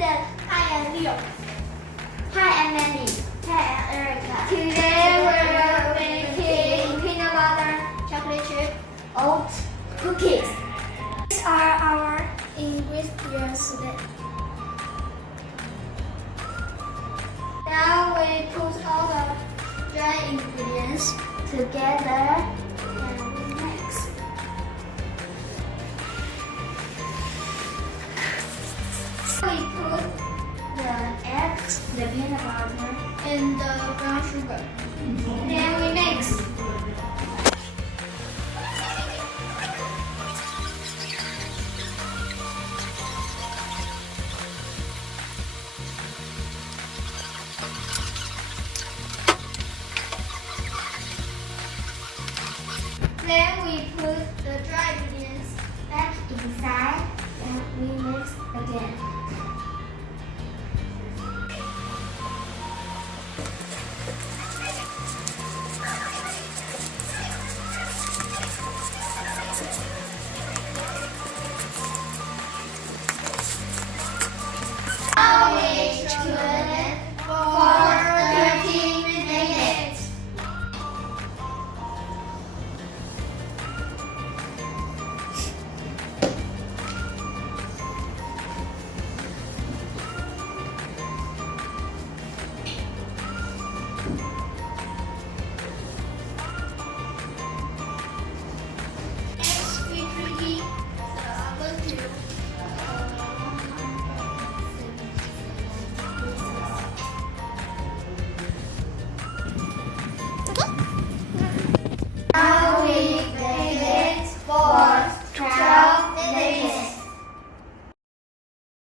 Eden. Hi, I'm Leo. Hi, I'm Mandy. Hi, I'm Erica. Today we're making peanut butter, chocolate chip, oat cookies. These are our ingredients today. Now we put all the dry ingredients together and mix. We put the eggs, the peanut butter, and the brown sugar. Then we mix. Then we put the dry ingredients back inside and we mix again.